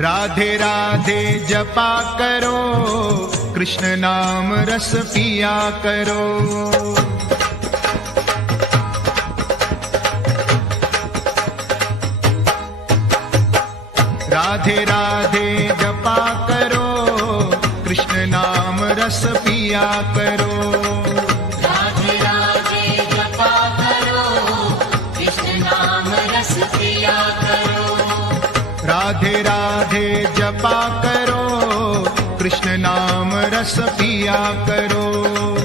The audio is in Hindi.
राधे राधे जपा करो, कृष्ण नाम रस पिया करो। राधे राधे जपा करो, कृष्ण नाम रस पिया करो। राधे राधे जपा करो, कृष्ण नाम रस पिया करो। राधे राधे जपा करो, कृष्ण नाम रस पिया करो।